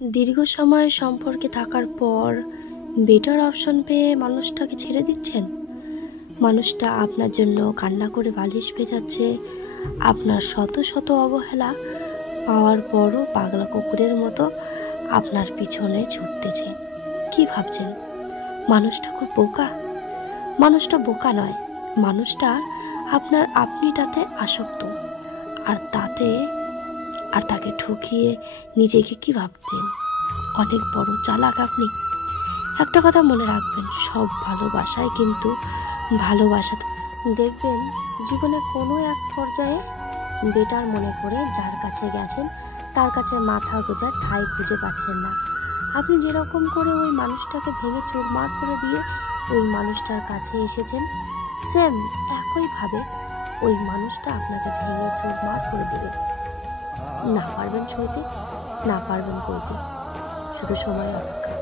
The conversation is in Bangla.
দীর্ঘ সময় সম্পর্কে থাকার পর বেটার অপশন পেয়ে মানুষটাকে ছেড়ে দিচ্ছেন। মানুষটা আপনার জন্য কান্না করে বালিশ ভেজাচ্ছে, আপনার শত শত অবহেলা পাওয়ার পরও পাগলা কুকুরের মতো আপনার পিছনে ছুটতেছে। কি ভাবছেন মানুষটা খুব বোকা? মানুষটা বোকা নয়, মানুষটা আপনার আপনিটাতে আসক্ত। আর তাকে ঠকিয়ে নিজেকে কি ভাবছেন অনেক বড় চালাক আপনি। একটা কথা মনে রাখবেন, সব ভালোবাসায় কিন্তু ভালোবাসা দেখবেন জীবনে কোনো এক পর্যায়ে বেটার মনে করে যার কাছে গেছেন তার কাছে মাথা গোঁজার ঠাঁই খুঁজে পাচ্ছেন না। আপনি যেরকম করে ওই মানুষটাকে ভেঙে চুরমার করে দিয়ে ওই মানুষটার কাছে এসেছেন, সেম একইভাবে ওই মানুষটা আপনাকে ভেঙে চুরমার করে দেবে। না পারবেন সইতে, না পারবেন কইতে, শুধু সময় অপেক্ষা।